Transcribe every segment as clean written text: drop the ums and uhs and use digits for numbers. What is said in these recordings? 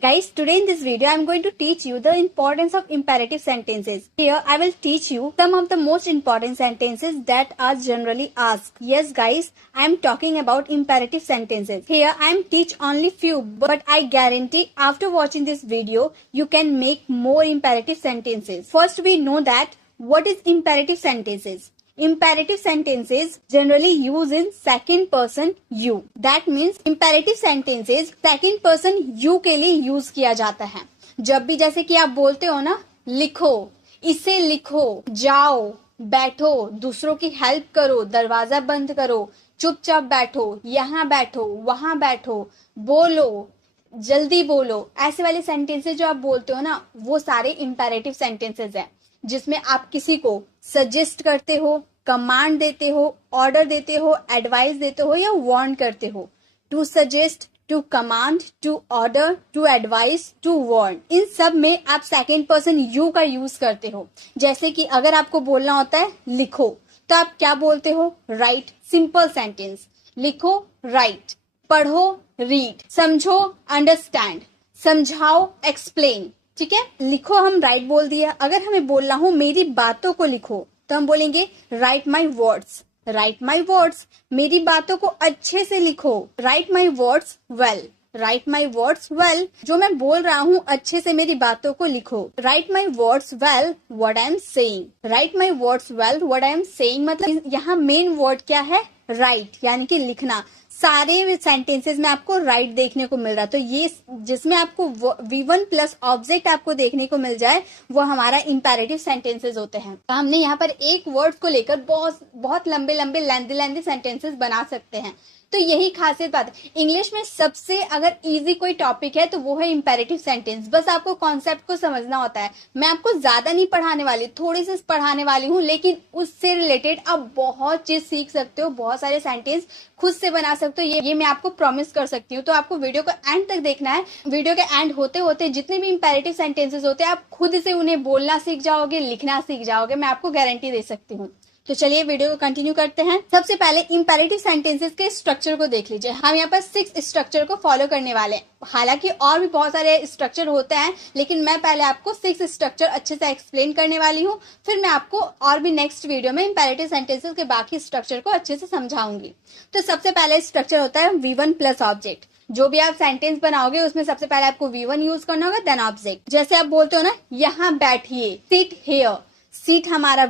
Guys, today in this video, I am going to teach you the importance of imperative sentences. Here, I will teach you some of the most important sentences that are generally asked. Yes, guys, I am talking about imperative sentences. Here, I am teach only few, but I guarantee after watching this video, you can make more imperative sentences. First, we know that what is imperative sentences. Imperative sentences generally use in second person you. That means imperative sentences second person you के लिए use किया जाता है. जब भी जैसे कि आप बोलते हो ना, लिखो, इसे लिखो, जाओ, बैठो, दूसरों की हेल्प करो, दरवाजा बंद करो, चुपचाप बैठो, यहाँ बैठो, वहां बैठो, बोलो, जल्दी बोलो, ऐसे वाले सेंटेंसेस जो आप बोलते हो ना, वो सारे इंपेरेटिव सेंटेंसेस हैं, जिसमें आप किसी को सजेस्ट करते हो, कमांड देते हो, ऑर्डर देते हो, एडवाइस देते हो या वार्न करते हो. To suggest, to command, to order, to advice, to warn, इन सब में आप सेकेंड पर्सन यू का यूज करते हो. जैसे कि अगर आपको बोलना होता है लिखो, तो आप क्या बोलते हो? राइट. Simple sentence. लिखो, राइट. पढ़ो, रीड. समझो, अंडरस्टैंड. समझाओ, एक्सप्लेन. ठीक है, लिखो हम राइट बोल दिया. अगर हमें बोलना हो मेरी बातों को लिखो, तो हम बोलेंगे right my words. Right my words, मेरी बातों को अच्छे से लिखो. Right my words well. Right my words well, जो मैं बोल रहा हूँ अच्छे से मेरी बातों को लिखो. Right my words well what I am saying. Right my words well what I am saying मतलब यहाँ मेन वर्ड क्या है? राइट, यानी कि लिखना. सारे सेंटेंसेस में आपको राइट देखने को मिल रहा है. तो ये जिसमें आपको V1 प्लस ऑब्जेक्ट आपको देखने को मिल जाए, वो हमारा इंपेरेटिव सेंटेंसेस होते हैं. तो हमने यहाँ पर एक वर्ड को लेकर बहुत लंबे लंबे लेंदी सेंटेंसेस बना सकते हैं. तो यही खासियत बात है. इंग्लिश में सबसे अगर इजी कोई टॉपिक है तो वो है इंपेरेटिव सेंटेंस. बस आपको कॉन्सेप्ट को समझना होता है. मैं आपको ज्यादा नहीं पढ़ाने वाली, थोड़ी सी पढ़ाने वाली हूँ, लेकिन उससे रिलेटेड आप बहुत चीज सीख सकते हो, बहुत सारे सेंटेंस खुद से बना सकते हो. ये मैं आपको प्रॉमिस कर सकती हूँ. तो आपको वीडियो को एंड तक देखना है. वीडियो के एंड होते होते जितने भी इंपेरेटिव सेंटेंसेस होते हैं, आप खुद से उन्हें बोलना सीख जाओगे, लिखना सीख जाओगे. मैं आपको गारंटी दे सकती हूँ. तो चलिए वीडियो को कंटिन्यू करते हैं. सबसे पहले इंपेरेटिव सेंटेंसेस के स्ट्रक्चर को देख लीजिए. हम यहाँ पर 6 स्ट्रक्चर को फॉलो करने वाले हैं. हालांकि और भी बहुत सारे स्ट्रक्चर होते हैं, लेकिन मैं पहले आपको 6 स्ट्रक्चर अच्छे से एक्सप्लेन करने वाली हूँ. फिर मैं आपको और भी नेक्स्ट वीडियो में इंपेरेटिव सेंटेंसेस के बाकी स्ट्रक्चर को अच्छे से समझाऊंगी. तो सबसे पहले स्ट्रक्चर होता है V1 प्लस ऑब्जेक्ट. जो भी आप सेंटेंस बनाओगे उसमें सबसे पहले आपको V1 यूज करना होगा, देन ऑब्जेक्ट. जैसे आप बोलते हो ना, यहाँ बैठिए, सिट हेयर. सीट हमारा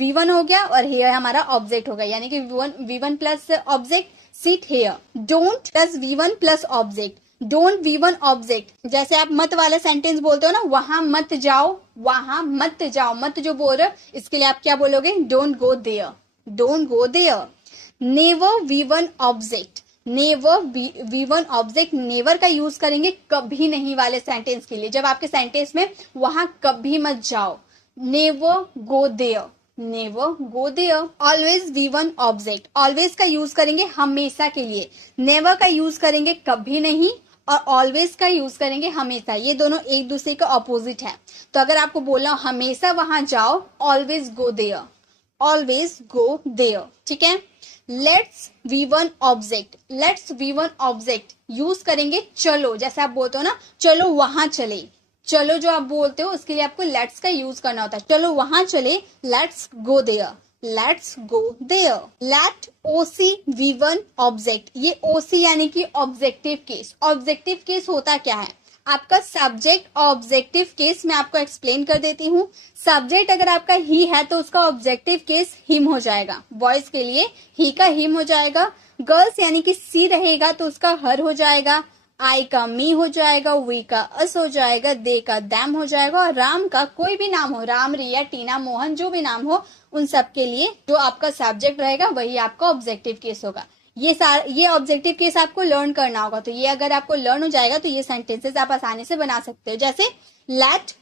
V1 हो गया और हेयर हमारा ऑब्जेक्ट हो गया, यानी कि V1 plus object, sit here. Don't plus V1 plus object. Don't V1 object. जैसे आप मत वाला सेंटेंस बोलते हो ना, वहां मत जाओ, वहां मत जाओ. मत जो बोल रहे हो, इसके लिए आप क्या बोलोगे? Don't go there. Don't go there. Never V1 object. Never V1 object. Never का यूज करेंगे कभी नहीं वाले सेंटेंस के लिए. जब आपके सेंटेंस में वहां कभी मत जाओ. Never go there. Never go there. Always V1 object. Always का यूज करेंगे हमेशा के लिए. Never का यूज करेंगे कभी नहीं, और always का यूज करेंगे हमेशा. ये दोनों एक दूसरे का ऑपोजिट है. तो अगर आपको बोलना हमेशा वहां जाओ, always go there. Always go there. ठीक है. Let's V1 object. Let's V1 object use करेंगे चलो. जैसे आप बोलते हो ना, चलो वहां चले. चलो जो आप बोलते हो उसके लिए आपको लेट्स का यूज करना होता है. चलो वहां चले, let's go there. Let's go there. Let OC V1 object. ये OC यानी कि ऑब्जेक्टिव केस. ऑब्जेक्टिव केस होता क्या है? आपका सब्जेक्ट. ऑब्जेक्टिव केस मैं आपको एक्सप्लेन कर देती हूँ. सब्जेक्ट अगर आपका ही है तो उसका ऑब्जेक्टिव केस हिम हो जाएगा. बॉयज के लिए ही का हिम हो जाएगा. गर्ल्स यानी कि सी रहेगा तो उसका हर हो जाएगा. आई का मी हो जाएगा. वी का अस हो जाएगा. दे का दैम हो जाएगा. और राम का कोई भी नाम हो, राम, रिया, टीना, मोहन, जो भी नाम हो, उन सब के लिए जो आपका सब्जेक्ट रहेगा वही आपका ऑब्जेक्टिव केस होगा. ये ऑब्जेक्टिव केस आपको लर्न करना होगा. तो ये अगर आपको लर्न हो जाएगा तो ये सेंटेंसेस आप आसानी से बना सकते हो. जैसे late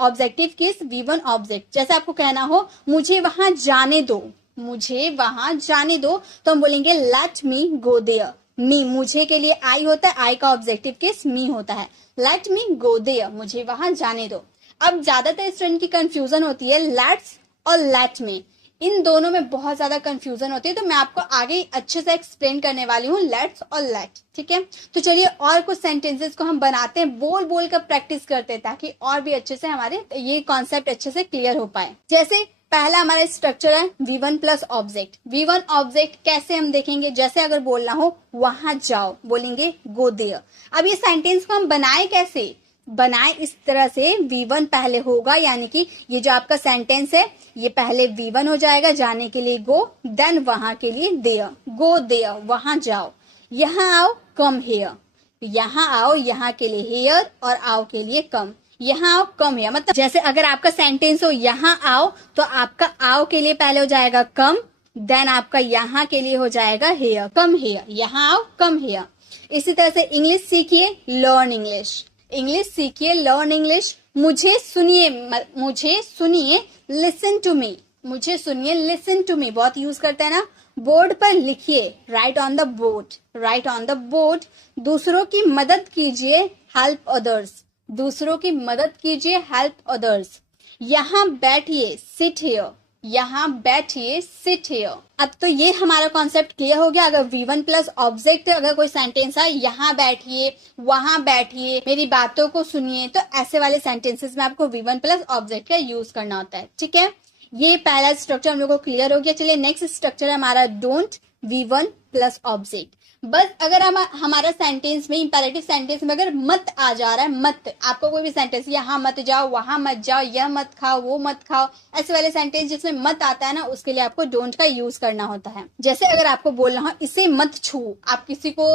objective case V1 object. जैसे आपको कहना हो मुझे वहां जाने दो, मुझे वहां जाने दो, तो हम बोलेंगे लेट मी गो देयर. मी, मुझे के लिए आई होता है. आई का ऑब्जेक्टिव केस मी होता है. Let me go there. मुझे वहां जाने दो. अब ज्यादातर स्टूडेंट की कंफ्यूजन होती है लेट्स और लेट में. इन दोनों में बहुत ज्यादा कंफ्यूजन होती है, तो मैं आपको आगे अच्छे से एक्सप्लेन करने वाली हूँ लेट्स और लेट। ठीक है, तो चलिए और कुछ सेंटेंसेस को हम बनाते हैं, बोल बोल कर प्रैक्टिस करते हैं, ताकि और भी अच्छे से हमारे ये कॉन्सेप्ट अच्छे से क्लियर हो पाए। जैसे पहला हमारा स्ट्रक्चर है V1 plus object. V1 object कैसे हम देखेंगे, जैसे अगर बोलना हो वहां जाओ, बोलेंगे गो देयर। अब ये सेंटेंस को हम बनाए कैसे, बनाए इस तरह से, V1 पहले होगा, यानी कि ये जो आपका सेंटेंस है ये पहले V1 हो जाएगा, जाने के लिए गो, देन वहां के लिए देयर, गो देयर वहां जाओ, यहाँ आओ कम हेयर, यहाँ आओ यहाँ के लिए हेयर, और आओ के लिए कम, यहाँ आओ कम हेयर। मतलब जैसे अगर आपका सेंटेंस हो यहाँ आओ, तो आपका आओ के लिए पहले हो जाएगा कम, देन आपका यहाँ के लिए हो जाएगा हेयर, कम हेयर, यहाँ आओ कम हेयर। इसी तरह से इंग्लिश सीखिए, लर्न इंग्लिश, इंग्लिश सीखिए, लर्न इंग्लिश। मुझे सुनिए, मुझे सुनिए, लिसन टू मी, मुझे सुनिए, लिसन टू मी बहुत यूज करते हैं ना। बोर्ड पर लिखिए, right on the board, right on the board. दूसरों की मदद कीजिए, हेल्प अदर्स, दूसरों की मदद कीजिए, हेल्प अदर्स। यहाँ बैठिए, सिट हियर, यहाँ बैठिए, सिट हियर। अब तो ये हमारा कॉन्सेप्ट क्लियर हो गया। अगर V1 प्लस ऑब्जेक्ट अगर कोई सेंटेंस है, यहाँ बैठिए, वहां बैठिए, मेरी बातों को सुनिए, तो ऐसे वाले सेंटेंसेस में आपको V1 प्लस ऑब्जेक्ट का यूज करना होता है। ठीक है, ये पहला स्ट्रक्चर हम लोग को क्लियर हो गया। चलिए नेक्स्ट स्ट्रक्चर है हमारा डोंट V1 प्लस ऑब्जेक्ट। बस अगर हम हमारा सेंटेंस में, इंपेरेटिव सेंटेंस में अगर मत आ जा रहा है, मत, आपको कोई भी सेंटेंस, यहाँ मत जाओ, वहां मत जाओ, यह मत खाओ, वो मत खाओ, ऐसे वाले सेंटेंस जिसमें मत आता है ना, उसके लिए आपको डोंट का यूज करना होता है। जैसे अगर आपको बोलना हो इसे मत छुओ, आप किसी को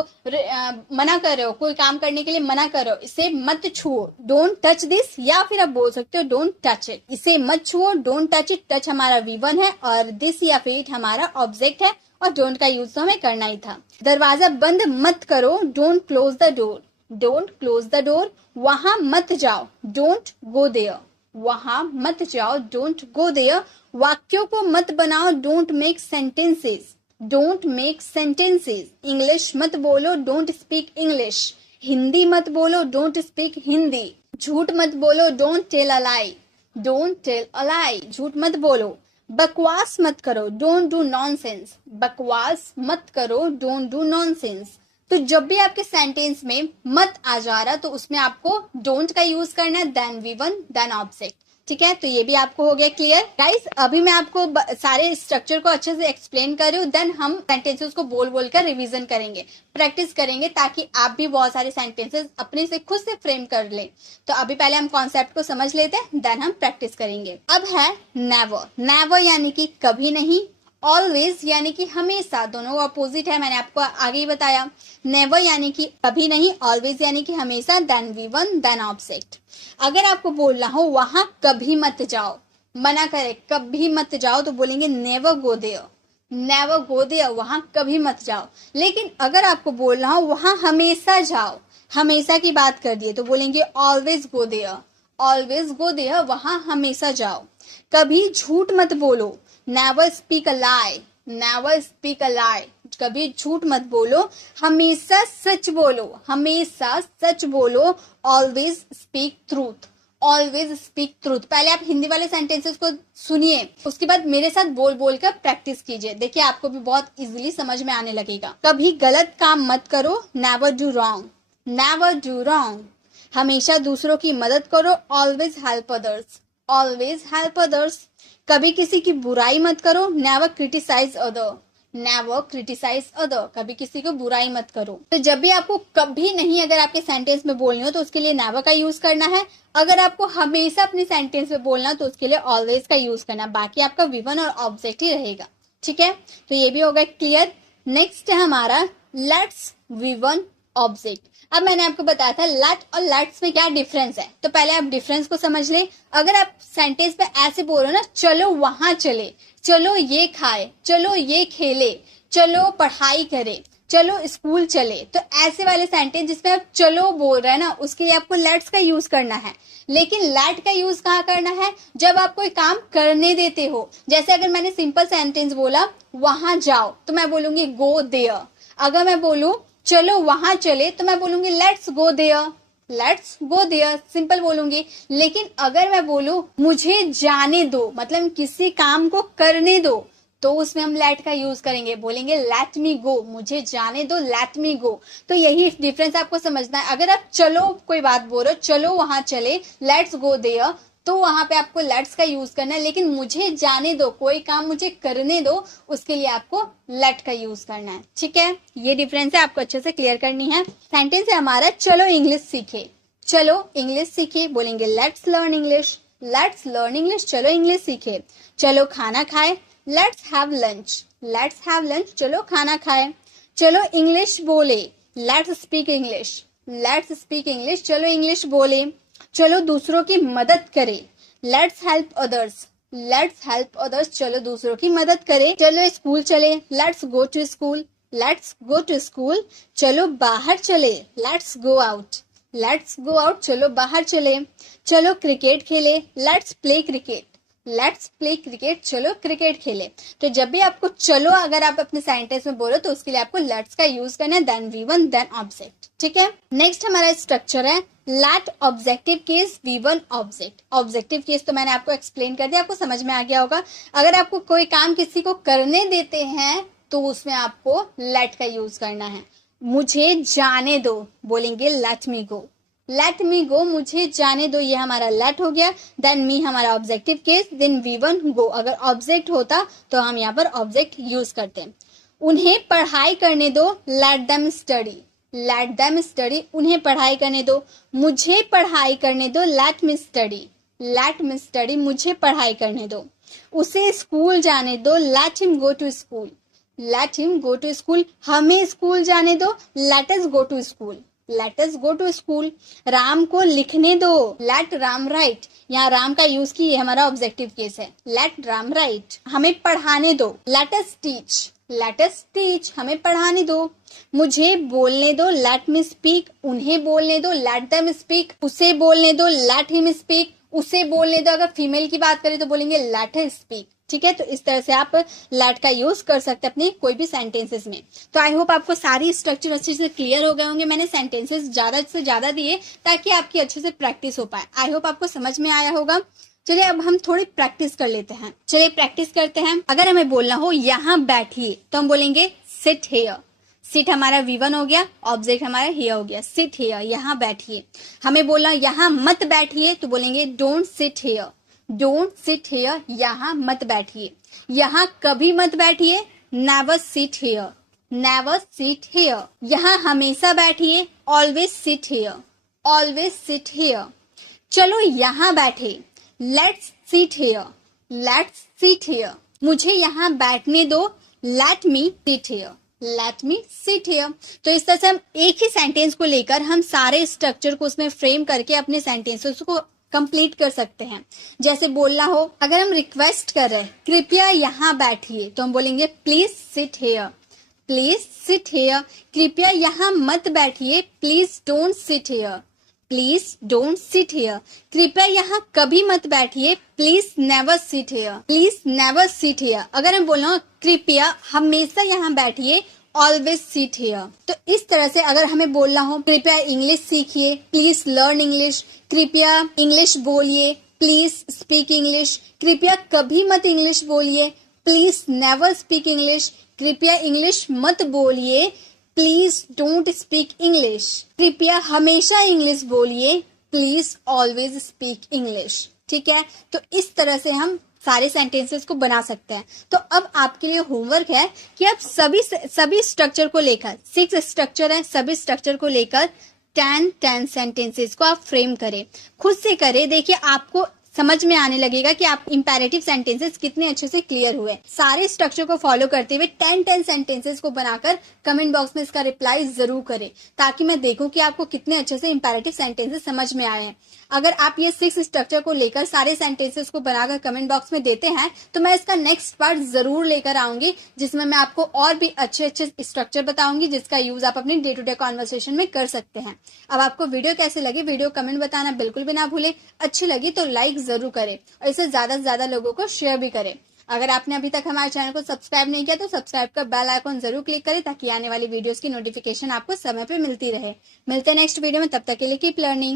मना कर रहे हो, कोई काम करने के लिए मना कर रहे हो, इसे मत छुओ, डोंट टच दिस, या फिर आप बोल सकते हो डोंट टच इट, इसे मत छुओ, डोंट टच इट। टच हमारा V1 है और दिस या फिर इट हमारा ऑब्जेक्ट है, और डोंट का यूज तो हमें करना ही था। दरवाजा बंद मत करो, don't close the door, don't close the door. वहां मत जाओ, डोंट गो देयर, वहां मत जाओ, डोंट गो देयर। वाक्यों को मत बनाओ, don't make sentences, don't make sentences. English मत बोलो, डोंट स्पीक इंग्लिश। हिंदी मत बोलो, डोंट स्पीक हिंदी। झूठ मत बोलो, don't tell a lie, don't tell a lie, झूठ मत बोलो। बकवास मत करो, डोंट डू नॉनसेंस, बकवास मत करो, डोंट डू नॉनसेंस। तो जब भी आपके सेंटेंस में मत आ जा रहा, तो उसमें आपको डोंट का यूज करना है, देन V1 देन ऑब्जेक्ट। ठीक है, तो ये भी आपको हो गया क्लियर। गाइस अभी मैं आपको सारे स्ट्रक्चर को अच्छे से एक्सप्लेन कर रही हूँ, देन हम सेंटेंसेस को बोल बोल कर रिवीजन करेंगे, प्रैक्टिस करेंगे, ताकि आप भी बहुत सारे सेंटेंसेस अपने से खुद से फ्रेम कर लें। तो अभी पहले हम कॉन्सेप्ट को समझ लेते हैं, देन हम प्रैक्टिस करेंगे। अब है नेवर, नेवर यानी कि कभी नहीं, ऑलवेज यानी कि हमेशा, दोनों अपोजिट है, मैंने आपको आगे ही बताया। नेवर यानी कि कभी नहीं, ऑलवेज यानी कि हमेशा, देन V1 देन ऑब्जेक्ट। अगर आपको बोलना हो वहां कभी मत जाओ, मना करे कभी मत जाओ, तो बोलेंगे never go there, never go there, वहां कभी मत जाओ। लेकिन अगर आपको बोलना हो वहां हमेशा जाओ, हमेशा की बात कर दिए, तो बोलेंगे always go there, always go there, वहां हमेशा जाओ। कभी झूठ मत बोलो, never speak a lie, never speak a lie, कभी झूठ मत बोलो, हमेशा सच बोलो, हमेशा सच बोलो, always speak truth, always speak truth. पहले आप हिंदी वाले सेंटेंसेस को सुनिए, उसके बाद मेरे साथ बोल बोल कर प्रैक्टिस कीजिए, देखिए आपको भी बहुत इजीली समझ में आने लगेगा। कभी गलत काम मत करो, never do wrong, never do wrong. हमेशा दूसरों की मदद करो, always help others, always help others. कभी किसी की बुराई मत करो, never criticise other, never criticise other, कभी किसी को बुराई मत करो। तो जब भी आपको कभी नहीं अगर आपके सेंटेंस में बोलनी हो, तो उसके लिए नेवर का यूज करना है। अगर आपको हमेशा अपने सेंटेंस में बोलना, तो उसके लिए ऑलवेज का यूज करना, बाकी आपका V1 और ऑब्जेक्ट ही रहेगा। ठीक है, तो ये भी होगा क्लियर। नेक्स्ट है हमारा लेट्स V1 ऑब्जेक्ट। अब मैंने आपको बताया था लेट और लेट्स में क्या डिफरेंस है, तो पहले आप डिफरेंस को समझ ले। अगर आप सेंटेंस में ऐसे बोलो ना, चलो वहां चले, चलो ये खाए, चलो ये खेले, चलो पढ़ाई करे, चलो स्कूल चले, तो ऐसे वाले सेंटेंस जिसमें आप चलो बोल रहे हैं ना, उसके लिए आपको लेट्स का यूज करना है। लेकिन लेट का यूज कहाँ करना है, जब आप कोई काम करने देते हो। जैसे अगर मैंने सिंपल सेंटेंस बोला वहां जाओ, तो मैं बोलूंगी गो देयर। अगर मैं बोलूं चलो वहां चले, तो मैं बोलूंगी let's go there. Let's go there, simple बोलूंगी। लेकिन अगर मैं बोलूं मुझे जाने दो, मतलब किसी काम को करने दो, तो उसमें हम लेट का यूज करेंगे, बोलेंगे लेट मी गो, मुझे जाने दो, लेट मी गो। तो यही डिफरेंस आपको समझना है। अगर आप चलो कोई बात बोल रहे हो, चलो वहां चले, लेट्स गो देयर, तो वहां पे आपको लेट्स का यूज करना है। लेकिन मुझे जाने दो, कोई काम मुझे करने दो, उसके लिए आपको लेट का यूज करना है। ठीक है, ये डिफरेंस है, आपको अच्छे से क्लियर करनी है। सेंटेंस है हमारा चलो इंग्लिश सीखे। चलो इंग्लिश सीखे, बोलेंगे let's learn English, let's learn English, चलो इंग्लिश सीखे। चलो खाना खाए, let's have lunch, let's have lunch, चलो खाना खाए। चलो इंग्लिश बोले, let's speak English, let's speak English, चलो इंग्लिश बोले। चलो दूसरों की मदद करें, let's help others, let's help others, चलो दूसरों की मदद करें। चलो स्कूल चले, let's go to school, let's go to school. चलो बाहर चले, let's go out, let's go out, चलो बाहर चले। चलो क्रिकेट खेले, let's play cricket, let's play cricket, चलो क्रिकेट खेले। तो जब भी आपको चलो अगर आप अपने सेंटेंस में बोलो तो उसके लिए आपको लेट्स का यूज करना है, देन V1 देन ऑब्जेक्ट। ठीक है, नेक्स्ट हमारा स्ट्रक्चर है let objective case V1 object. Objective case तो मैंने आपको एक्सप्लेन कर दिया, आपको समझ में आ गया होगा। अगर आपको कोई काम किसी को करने देते हैं तो उसमें आपको लेट का यूज करना है। मुझे जाने दो, बोलेंगे लेट मी गो, लेट मी गो, मुझे जाने दो, ये हमारा लेट हो गया। देन मी हमारा ऑब्जेक्टिव केस, देन V1 गो। अगर ऑब्जेक्ट होता तो हम यहाँ पर ऑब्जेक्ट यूज करते हैं। उन्हें पढ़ाई करने दो, let them study, let them study, उन्हें पढ़ाई करने दो। मुझे पढ़ाई करने दो, let me study, let me study, मुझे पढ़ाई करने दो। उसे स्कूल जाने दो, let him go to school, let him go to school, हमें स्कूल जाने दो, let us go to school, let us go to school. Ram को लिखने दो, लेट राम राइट, यहाँ राम का यूज की, ये हमारा ऑब्जेक्टिव केस है, लेट राम राइट। हमें पढ़ाने दो, लेट अस टीच, लेट अस टीच, हमें पढ़ाने दो। मुझे बोलने दो, लेट मी स्पीक, उन्हें बोलने दो, लेट देम स्पीक। उसे बोलने दो, लेट हिम स्पीक, उसे बोलने दो। अगर फीमेल की बात करें तो बोलेंगे लेट हर स्पीक। ठीक है, तो इस तरह से आप लेट का यूज कर सकते हैं अपने कोई भी सेंटेंसेस में। तो आई होप आपको सारी स्ट्रक्चर अच्छे से क्लियर हो गए होंगे। मैंने सेंटेंसेस ज्यादा से ज्यादा दिए ताकि आपकी अच्छे से प्रैक्टिस हो पाए। आई होप आपको समझ में आया होगा। चलिए अब हम थोड़ी प्रैक्टिस कर लेते हैं। चलिए प्रैक्टिस करते हैं। अगर हमें बोलना हो यहाँ बैठिए तो हम बोलेंगे सिट हेयर। सिट हमारा V1 हो गया, ऑब्जेक्ट हमारा हेयर हो गया, सिट हेयर, यहाँ बैठिए। हमें बोलना यहाँ मत बैठिए तो बोलेंगे don't sit here, don't sit here, यहाँ मत बैठिए। यहाँ कभी मत बैठिए, never sit here, never sit here. यहाँ हमेशा बैठिए, always sit here, always sit here. चलो यहाँ बैठे, let's sit here, let's sit here. मुझे यहाँ बैठने दो, let me sit here, let me sit here. तो इस तरह से हम एक ही सेंटेंस को लेकर हम सारे स्ट्रक्चर को उसमें फ्रेम करके अपने सेंटेंसेस को कंप्लीट कर सकते हैं। जैसे बोलना हो, अगर हम रिक्वेस्ट कर रहे हैं कृपया यहाँ बैठिए तो हम बोलेंगे please sit here, please sit here. कृपया यहाँ मत बैठिए, please don't sit here, please don't sit here. कृपया यहाँ कभी मत बैठिए, please never sit here, please never sit here. अगर हम बोलना हो कृपया हमेशा यहाँ बैठिए, ऑलवेज सिट हेयर। तो इस तरह से अगर हमें बोलना हो कृपया इंग्लिश सीखिए, प्लीज लर्न इंग्लिश, कृपया इंग्लिश बोलिए, प्लीज स्पीक इंग्लिश, कृपया कभी मत इंग्लिश बोलिए, प्लीज नेवर स्पीक इंग्लिश, कृपया इंग्लिश मत बोलिए, प्लीज डोंट स्पीक इंग्लिश, कृपया हमेशा इंग्लिश बोलिए, प्लीज ऑलवेज स्पीक इंग्लिश। ठीक है, तो इस तरह से हम सारे सेंटेंसेस को बना सकते हैं। तो अब आपके लिए होमवर्क है कि आप सभी स्ट्रक्चर को लेकर, 6 स्ट्रक्चर है, सभी स्ट्रक्चर को लेकर 10 सेंटेंसेस को आप फ्रेम करें, खुद से करें। देखिए आपको समझ में आने लगेगा कि आप इंपेरेटिव सेंटेंसेस कितने अच्छे से क्लियर हुए। सारे स्ट्रक्चर को फॉलो करते हुए 10 सेंटेंसेस को बनाकर कमेंट बॉक्स में इसका रिप्लाई जरूर करें, ताकि मैं देखूं कि आपको कितने अच्छे से इंपेरेटिव सेंटेंसेस समझ में आए हैं। अगर आप ये 6 स्ट्रक्चर को लेकर सारे सेंटेंसेस को बनाकर कमेंट बॉक्स में देते हैं तो मैं इसका नेक्स्ट पार्ट जरूर लेकर आऊंगी, जिसमें मैं आपको और भी अच्छे अच्छे स्ट्रक्चर बताऊंगी, जिसका यूज आप अपनी डे टू डे कॉन्वर्सेशन में कर सकते हैं। अब आपको वीडियो कैसे लगी, वीडियो कमेंट बताना बिल्कुल भी ना भूले। अच्छी लगी तो लाइक जरूर करें और इसे ज्यादा से ज्यादा लोगों को शेयर भी करें। अगर आपने अभी तक हमारे चैनल को सब्सक्राइब नहीं किया तो सब्सक्राइब कर बेल आइकॉन जरूर क्लिक करें ताकि आने वाली वीडियोस की नोटिफिकेशन आपको समय पे मिलती रहे। मिलते हैं नेक्स्ट वीडियो में, तब तक के लिए कीप लर्निंग।